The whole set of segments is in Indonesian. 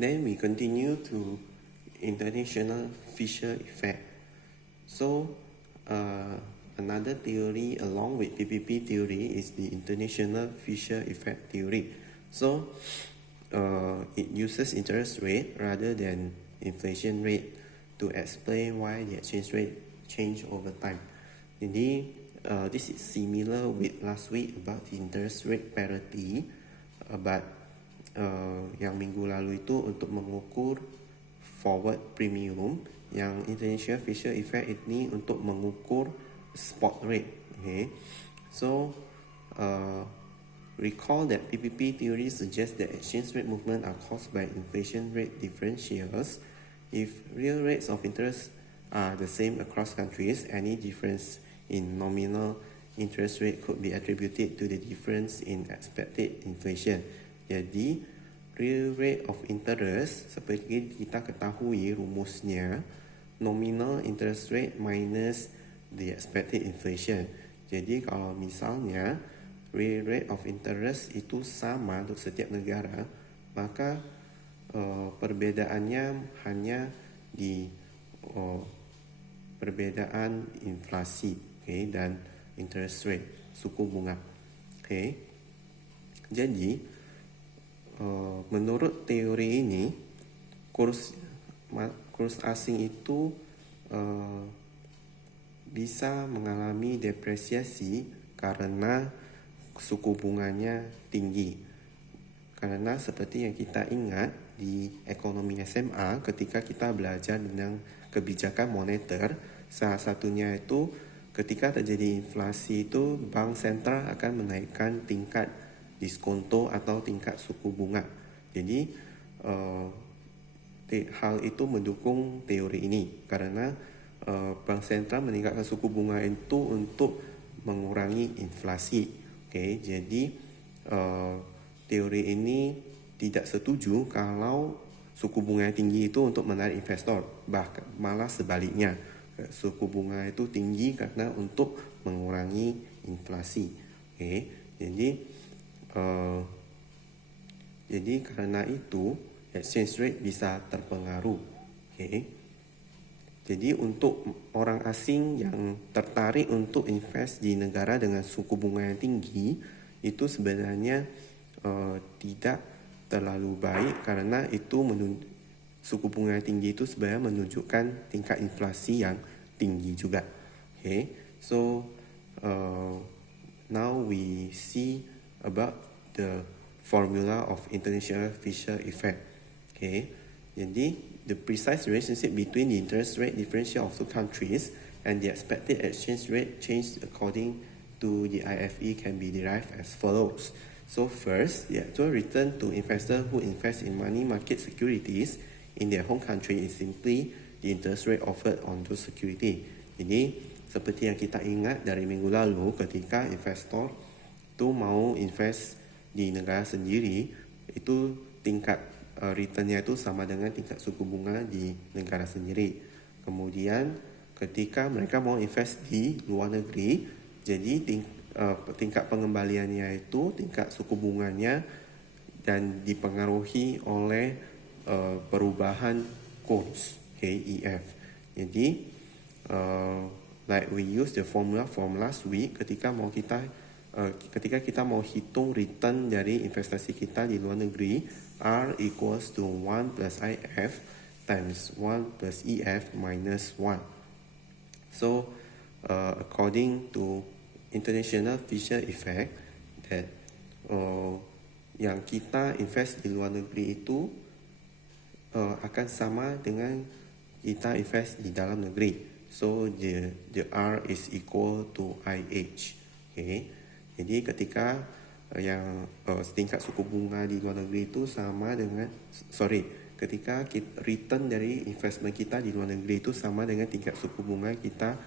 Then we continue to international Fisher effect. So another theory along with PPP theory is the international Fisher effect theory. So it uses interest rate rather than inflation rate to explain why the exchange rate change over time. Jadi this is similar with last week about the interest rate parity, but yang minggu lalu itu untuk mengukur forward premium, yang international Fisher effect ini untuk mengukur spot rate. Okay, so recall that PPP theory suggests that exchange rate movement are caused by inflation rate differentials. If real rates of interest are the same across countries, any difference in nominal interest rate could be attributed to the difference in expected inflation. Jadi, real rate of interest, seperti kita ketahui rumusnya, nominal interest rate minus the expected inflation. Jadi, kalau misalnya real rate of interest itu sama untuk setiap negara, maka perbedaannya hanya di perbedaan inflasi, okay, dan interest rate, suku bunga. Okay. Jadi menurut teori ini, kurs asing itu bisa mengalami depresiasi karena suku bunganya tinggi. Karena seperti yang kita ingat di ekonomi SMA ketika kita belajar tentang kebijakan moneter, salah satunya itu ketika terjadi inflasi itu bank sentral akan menaikkan tingkat diskonto atau tingkat suku bunga. Jadi hal itu mendukung teori ini karena bank sentral meningkatkan suku bunga itu untuk mengurangi inflasi. Okay, jadi teori ini tidak setuju kalau suku bunga yang tinggi itu untuk menarik investor, bahkan malah sebaliknya, suku bunga itu tinggi karena untuk mengurangi inflasi. Okay, jadi karena itu exchange rate bisa terpengaruh. Okay. Jadi untuk orang asing yang tertarik untuk invest di negara dengan suku bunga yang tinggi, itu sebenarnya tidak terlalu baik karena itu suku bunga yang tinggi itu sebenarnya menunjukkan tingkat inflasi yang tinggi juga. Okay, so now we see about the formula of international Fisher effect. Okay, jadi the precise relationship between the interest rate differential of two countries and the expected exchange rate change according to the IFE can be derived as follows. So first, the actual return to investors who invest in money market securities in their home country is simply the interest rate offered on those security. Jadi, seperti yang kita ingat dari minggu lalu ketika investor itu mau invest di negara sendiri, itu tingkat returnnya itu sama dengan tingkat suku bunga di negara sendiri. Kemudian ketika mereka mau invest di luar negeri, jadi tingkat pengembaliannya itu tingkat suku bunganya dan dipengaruhi oleh perubahan kurs KEF. Jadi like we use the formula from last week ketika kita mau hitung return dari investasi kita di luar negeri, R equals to 1 plus IF times 1 plus EF minus 1. So according to international Fisher effect, that yang kita invest di luar negeri itu akan sama dengan kita invest di dalam negeri. So the R is equal to IH. Okay. Jadi ketika yang tingkat suku bunga di luar negeri itu sama dengan ketika return dari investment kita di luar negeri itu sama dengan tingkat suku bunga kita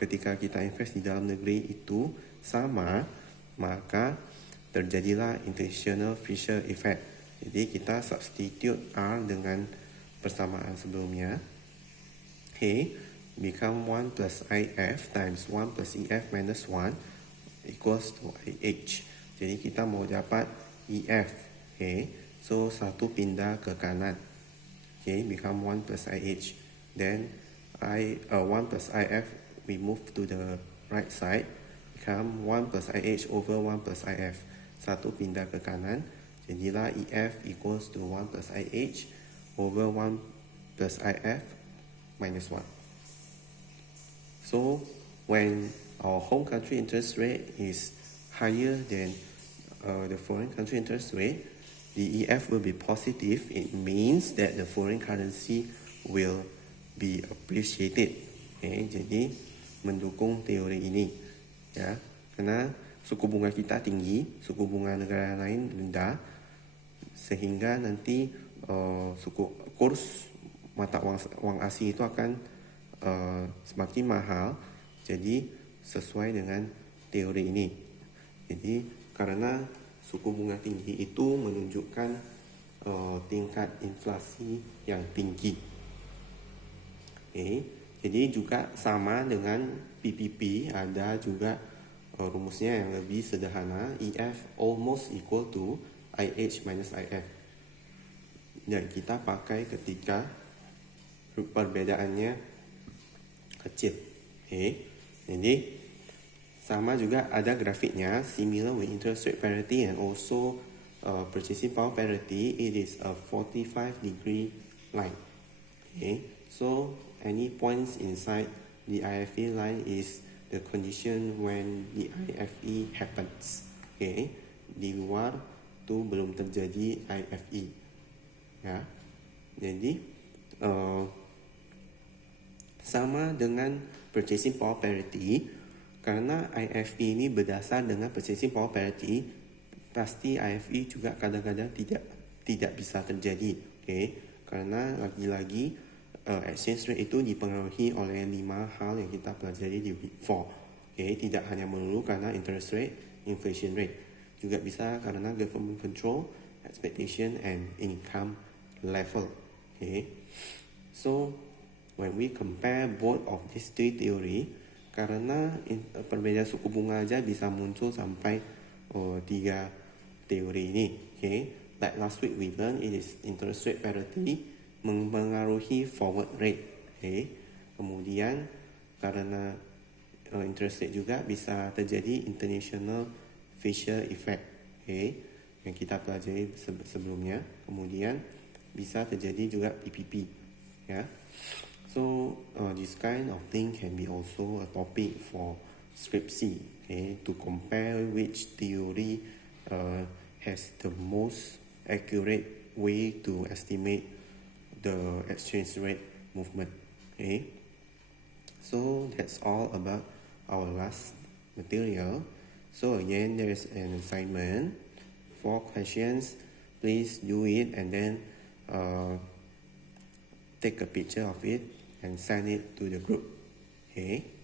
ketika kita invest di dalam negeri itu sama, maka terjadilah international Fisher effect. Jadi kita substitute R dengan persamaan sebelumnya. Okay, become 1 plus IF times 1 plus EF minus 1 equals to IH. Jadi kita mau dapat EF. Okay, So 1 pindah ke kanan. Okay, become 1 plus IH. Then 1 plus IF we move to the right side, become 1 plus IH over 1 plus IF. 1 pindah ke kanan, jadilah EF equals to 1 plus IH over 1 plus IF minus 1. So when our home country interest rate is higher than the foreign country interest rate, the EF will be positive. It means that the foreign currency will be appreciated. Okay, jadi mendukung teori ini, ya, karena suku bunga kita tinggi, suku bunga negara lain rendah, sehingga nanti kurs mata uang asing itu akan semakin mahal. Jadi sesuai dengan teori ini. Jadi karena suku bunga tinggi itu menunjukkan tingkat inflasi yang tinggi. Okay. Jadi juga sama dengan PPP, ada juga rumusnya yang lebih sederhana. EF almost equal to IH minus IF. Dan kita pakai ketika perbedaannya kecil. Okay. Jadi sama juga ada grafiknya, similar with interest rate parity and also purchasing power parity. It is a 45-degree line. Okay. So any points inside the IFE line is the condition when the IFE happens. Okay. Di luar tu belum terjadi IFE. Ya. Jadi sama dengan purchasing power parity, karena IFE ini berdasar dengan purchasing power parity, pasti IFE juga kadang-kadang tidak bisa terjadi. Okay. Karena lagi-lagi exchange rate itu dipengaruhi oleh 5 hal yang kita pelajari di week 4. Okay. Tidak hanya melulu karena interest rate, inflation rate, juga bisa karena government control, expectation and income level. Okay. So when we compare both of these three theory, karena perbedaan suku bunga aja bisa muncul sampai 3 teori ini. Okay. Like last week we learned, it is interest rate parity mempengaruhi forward rate. Okay. Kemudian karena interest rate juga bisa terjadi international Fisher effect. Okay. Yang kita pelajari sebelumnya. Kemudian bisa terjadi juga PPP. Ya. So this kind of thing can be also a topic for Script-C, okay, to compare which theory has the most accurate way to estimate the exchange rate movement. Okay. So that's all about our last material. So again, there is an assignment, 4 questions. Please do it and then take a picture of it and send it to the group. Okay.